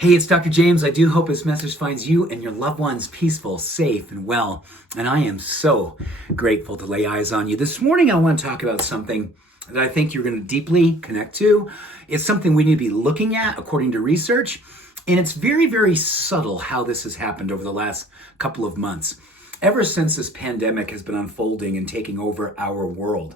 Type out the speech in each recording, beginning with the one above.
Hey, it's Dr. James. I do hope this message finds you and your loved ones peaceful, safe, and well. And I am so grateful to lay eyes on you. This morning, I want to talk about something that I think you're going to deeply connect to. It's something we need to be looking at according to research. And it's very, very subtle how this has happened over the last couple of months. Ever since this pandemic has been unfolding and taking over our world,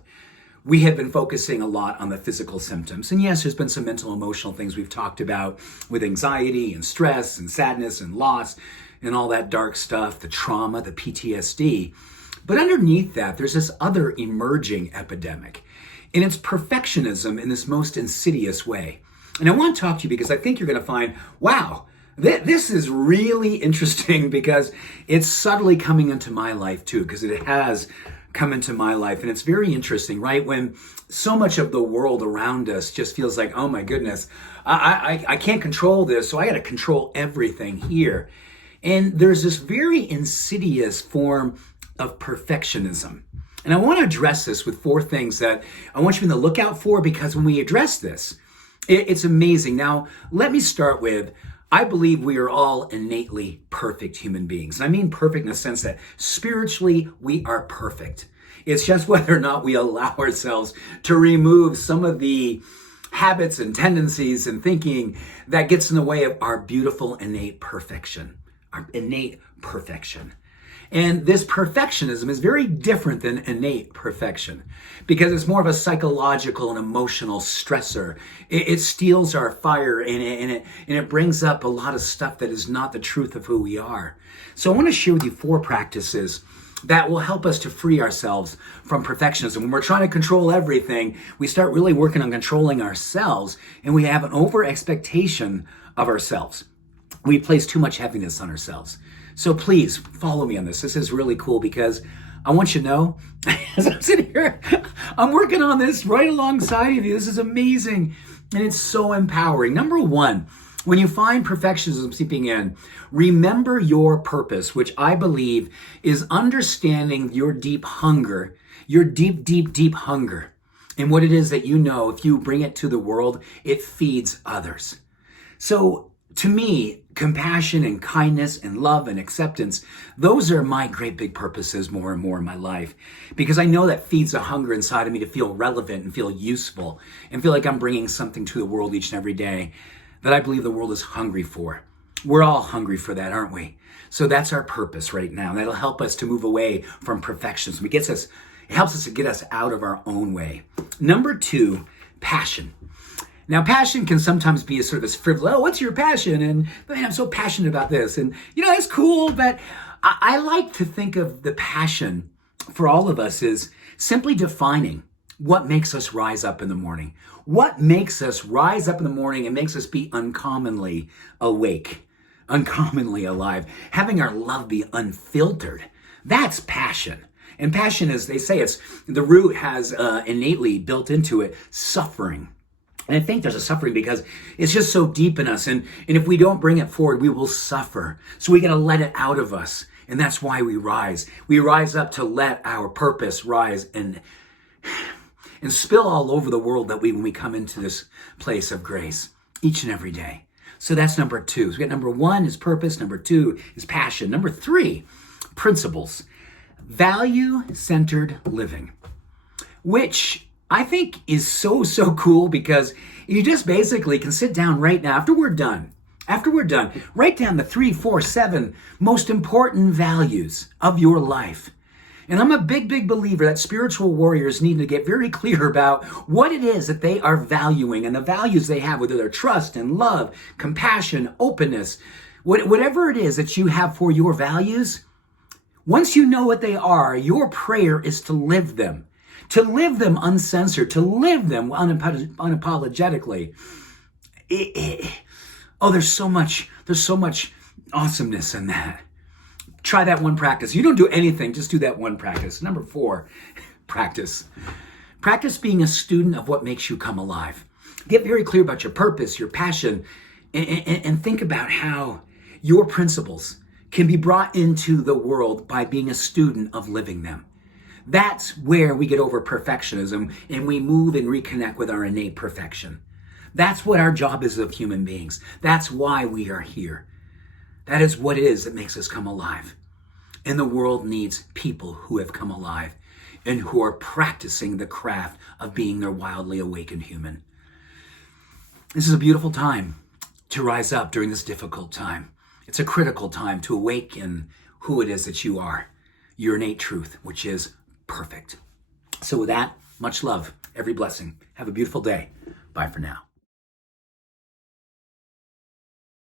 we have been focusing a lot on the physical symptoms. And yes, there's been some mental, emotional things we've talked about with anxiety and stress and sadness and loss and all that dark stuff, the trauma, the PTSD. But underneath that, there's this other emerging epidemic. And it's perfectionism in this most insidious way. And I want to talk to you because I think you're going to find, wow, this is really interesting because it's subtly coming into my life too, because it has come into my life. And it's very interesting, right? When so much of the world around us just feels like, oh my goodness, I can't control this, so I got to control everything here. And there's this very insidious form of perfectionism. And I want to address this with 4 things that I want you to look out for, because when we address this, it's amazing. Now, let me start with, I believe we are all innately perfect human beings. And I mean perfect in the sense that spiritually we are perfect. It's just whether or not we allow ourselves to remove some of the habits and tendencies and thinking that gets in the way of our beautiful innate perfection. Our innate perfection. And this perfectionism is very different than innate perfection because it's more of a psychological and emotional stressor. It steals our fire and it brings up a lot of stuff that is not the truth of who we are. So I want to share with you 4 practices that will help us to free ourselves from perfectionism. When we're trying to control everything, we start really working on controlling ourselves, and we have an over expectation of ourselves. We place too much heaviness on ourselves. So please follow me on this. This is really cool because I want you to know, as I'm sitting here, I'm working on this right alongside of you. This is amazing. And it's so empowering. Number 1, when you find perfectionism seeping in, remember your purpose, which I believe is understanding your deep hunger, your deep, deep, deep hunger. And what it is that you know, if you bring it to the world, it feeds others. So to me, compassion and kindness and love and acceptance, those are my great big purposes more and more in my life, because I know that feeds a hunger inside of me to feel relevant and feel useful and feel like I'm bringing something to the world each and every day that I believe the world is hungry for. We're all hungry for that, aren't we? So that's our purpose right now. That'll help us to move away from perfectionism. It helps us to get us out of our own way. Number 2, passion. Now, passion can sometimes be a sort of this frivolous, oh, what's your passion? And man, I'm so passionate about this. And, it's cool, but I like to think of the passion for all of us is simply defining what makes us rise up in the morning. What makes us rise up in the morning and makes us be uncommonly awake, uncommonly alive, having our love be unfiltered. That's passion. And passion, as they say, the root has innately built into it suffering. And I think there's a suffering because it's just so deep in us. And if we don't bring it forward, we will suffer. So we got to let it out of us. And that's why we rise. We rise up to let our purpose rise and spill all over the world when we come into this place of grace each and every day. So that's number 2. So we got number 1 is purpose. Number 2 is passion. Number 3, principles. Value-centered living, which I think is so cool because you just basically can sit down right now after we're done, write down the 3, 4, 7 most important values of your life. And I'm a big believer that spiritual warriors need to get very clear about what it is that they are valuing and the values they have, whether they're trust and love, compassion, openness, whatever it is that you have for your values. Once you know what they are, your prayer is to live them. To live them uncensored, to live them unapologetically. There's so much awesomeness in that. Try that one practice. You don't do anything, just do that one practice. Number 4, practice. Practice being a student of what makes you come alive. Get very clear about your purpose, your passion, and think about how your principles can be brought into the world by being a student of living them. That's where we get over perfectionism and we move and reconnect with our innate perfection. That's what our job is of human beings. That's why we are here. That is what it is that makes us come alive. And the world needs people who have come alive and who are practicing the craft of being their wildly awakened human. This is a beautiful time to rise up during this difficult time. It's a critical time to awaken who it is that you are, your innate truth, which is perfect. So with that, much love, every blessing. Have a beautiful day. Bye for now.